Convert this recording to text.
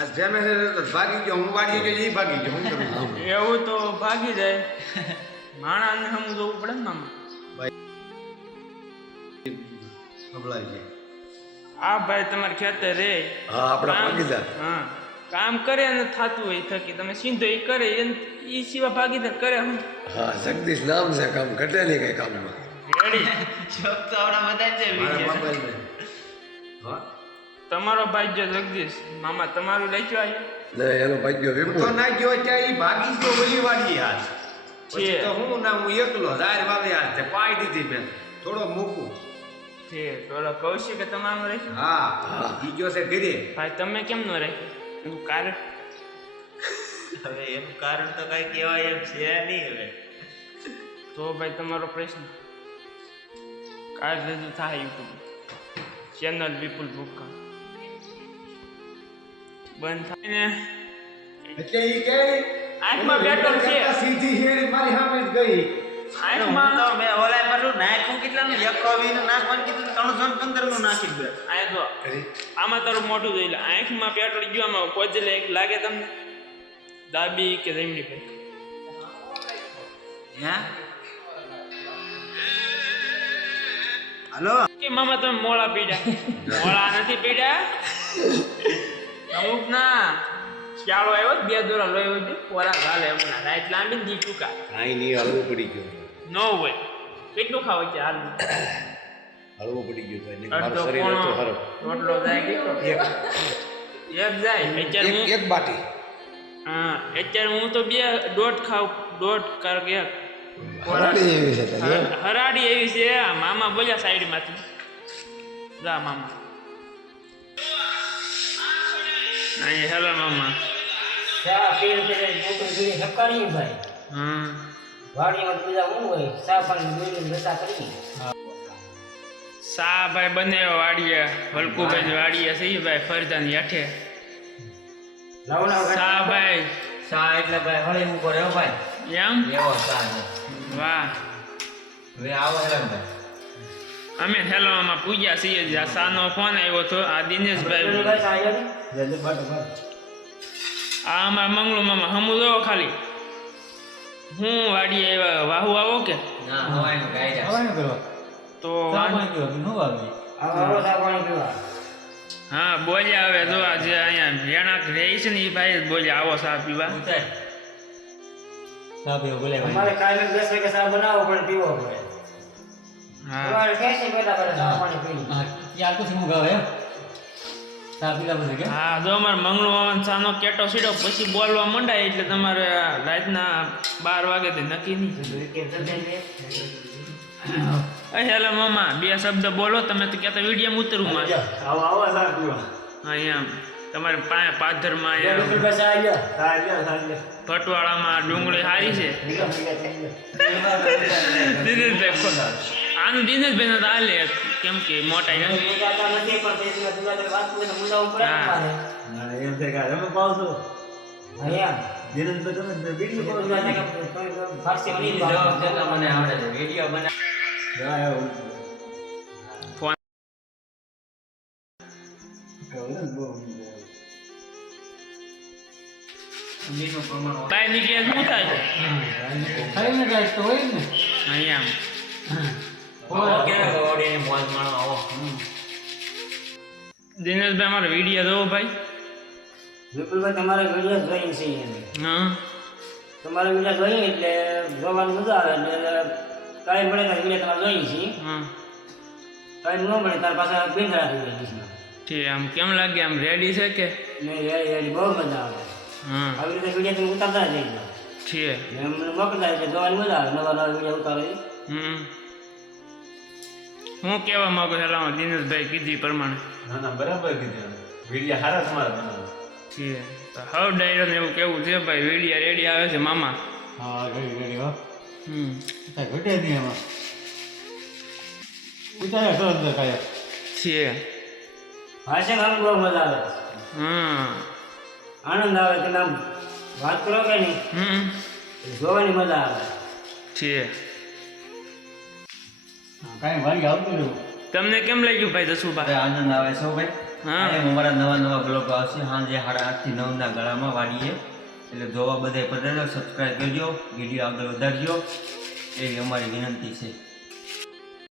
આ જેને ભાગી ગયો હું વાગી ગયો એ ભાગી ગયો હું કરું એવું તો ભાગી જાય માણાને હમ જોવું પડે ને મામા સંભળાય છે આ ભાઈ તમારે ખેતર રે હા આપણા ભાગીદાર હા કામ કરે ને થતું હોય થકી તમે સીધો એ કરે એ સિવાય ભાગીદાર કરે હું હા જગદીશ નામ છે કામ ઘટે નહીં કઈ કામમાં રેડી મારા બાપાને. હા તમારો ભાઈ જો જગદીશ મામા તમારું લઈ જો આવ્યો ને એનો ભાગ્યો વિપુલ તો ના ગયો ત્યાં એ ભાગી ગયો ઓલી વાડી યાર છે. પછી તો હું ના હું એકલો જાહેર વાવે યાર તે પાઈ દીધી મેં થોડો મૂકું છે પેલો કૌશિક કે તમારું રાખ્યું હા ઈ ગયો છે ઘરે ભાઈ તમે કેમ ન રાખ્યું એનું કારણ હવે એનું કારણ તો કઈ કહેવાય એમ છે નહીં હવે તો ભાઈ તમારો પ્રશ્ન કાલ રજૂ થાય યુટ્યુબ ચેનલ વિપુલ ભૂકા બંધ થાય ને એટલે ઈ કે આંખમાં પેટ્રોલ છે સીધી હેરી મારી સામે જ ગઈ આંખમાં તો મેં ઓલાય મારું નાખ્યું કેટલાનું 21 નું નાખવાનું કીધું 315 નું નાખી દે આ જો આમાં તારું મોઢું જોઈ લે આંખમાં પેટ્રોલ ગયું આમાં કોજલે એક લાગે તમને ડાબી કે જમણી ભાઈ હે હાલો કે મામા તમે મોળા પીડ્યા મોળા નથી પીડ્યા અમુક ના ચાલો આવ્યો 2 દોરા લોહી હોય કોરા ગાલે હમણાં રાઈટ લાંબી દી ચૂકા કાંઈ નહીં હળવું પડી ગયું ન હોય કેટલું ખાવ છે હાલ હળવું પડી ગયું તો અડધો મારું શરીર પોણો હતું હરપ રોટલો જાય કેટલો એક જાય અત્યારે હું એક બાટી હા અત્યારે હું તો 2.5 ખાવ 1.5 કર કે હરાડી એવી છે તારી હરાડી એવી છે આ મામા બોલ્યા સાઈડ માંથી જા મામા અહીં હેલો મામા ચા પીને તે મોકરી જોઈ હકારી ભાઈ હા વાડીમાં બીજા હું હોય ચા પાણી જોઈને બેસા કરી સા ભાઈ બને વાડીએ વલકુભાઈ વાડીએ સહી ભાઈ ફરજાની હેઠે લાવના સા ભાઈ ચા એટલે ભાઈ હળે ઉપર હો ભાઈ એમ એવો ચા વાહ હવે આવો હેરાન ભાઈ અમે હેલોમાં પૂજ્યા છીએ જ. આ સાનો ફોન આવ્યો હતો આ દિનેશભાઈ ભાઈ ચા આવ્યો ને જલ્દી બાટો બાટો આ અમારા મંગળુ મામા હમુ જો ખાલી હું વાડી આવ્યા વાહુ આવો કે ના હવાનું ગાયરા તો આવો ચા પાણી પીવા હા બોલ્યા હવે જો આ જે અહીંયા રેણાક રહે છે ને એ ભાઈ જ બોલ્યા આવો ચા પીવા અમારે કાલે 10 વાગે ચા બનાવો પણ પીવો પડે હા તમારે કેસે બેટા પર ચા પાણી પી હા જો અમારે મંગળુ મામા સાનો કેટો સીડો પછી બોલવા મંડાય એટલે તમારે રાતના 12 વાગે થી નક્કી નહીં હેલો મામા 2 શબ્દ બોલો તમે તો કહેતા વિડીયો ઉતરું માં આવો આવો ચા પીવા અહીંયા તમારે પાસે પાધરમાં બિલકુલ બસ આ ગયા ચા ભટવાડામાં ડુંગળી સારી છે દિનેશભાઈ આનું દિનેશભાઈ ના હાલે કેમ કે મોટા નથી નથી પણ પેલા તુલા વાત કરીને મુલા ઉપર હા. મારે એમ છે કે તમે પાવ છો અહીંયા ધીરજ તો તમે વિડિયો ફારસી ઓલી જવાબ દેતા મને આવડે છે વિડિયો બના ફોન બાય નીકળ્યા શું થાય અહીંયા દિનેશભાઈ અમારો વિડીયો જોવો ભાઈ વિપુલભાઈ તમારે વિડિયો જોઈએ છે હા તમારે વિડિયો જોઈએ એટલે જોવાની મજા આવે એટલે કાંઈ મળે તો વિડિયો તમારે જોઈએ છે હા કાંઈ ન મળે તાર પાસે પિંજરા થઈ જાય છે ઠીક આમ કેમ લાગે આમ રેડી છે કે ને રેડી બહુ મજા આવે હા આવી રીતે વિડિયો તમે ઉતારતા જઈ ઠીક અમને મોકલતા એટલે જોવાની મજા આવે નવા નવા વિડિયો ઉતારે હમ હું કહેવા માંગુ હેલામાં દિનેશભાઈ કીધી પ્રમાણે ના ના બરાબર કીધું વિડિયો હારા તમારા બનાવો છે તો હવે ડાયરો ને એવું કેવું છે ભાઈ વિડીયો રેડી આવે છે મામા હમ છે ભાષણ આમ બહુ મજા આવે હા આનંદ આવે તમે આમ વાત કરો કે નહીં હમ જોવાની મજા આવે છે કાંઈ વારી આવતું તમને કેમ લાગ્યું ભાઈ દસુભાઈ આનંદ આવે છો ભાઈ હા. અને અમારા નવા બ્લોગ આવશે સાંજે 8:30 થી 9 ના ગાળામાં વાડીએ. એટલે જોવા બધાય પધારો, સબસ્ક્રાઇબ કરજો, વિડીયો આગળ વધારજો એવી અમારી વિનંતી છે.